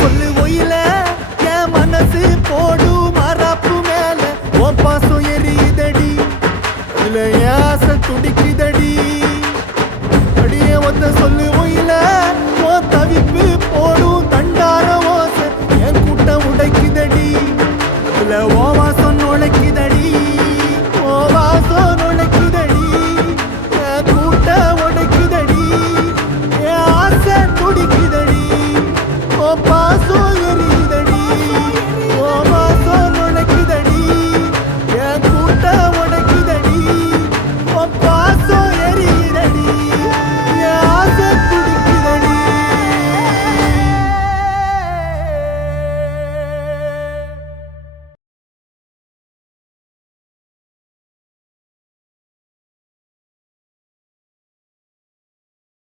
சொல்லு ஒயில என் மனசு போடு மரப்பு மேல உன் பாசம் எரியுதடி இல்ல ஏச துடிக்குதடி அடியே ஒத்த சொல்லு ஒயில உன் தவிப்பு போடும் தண்டார ஓசை என் கூட்டம் உடைக்குதடி இல்ல ஓவ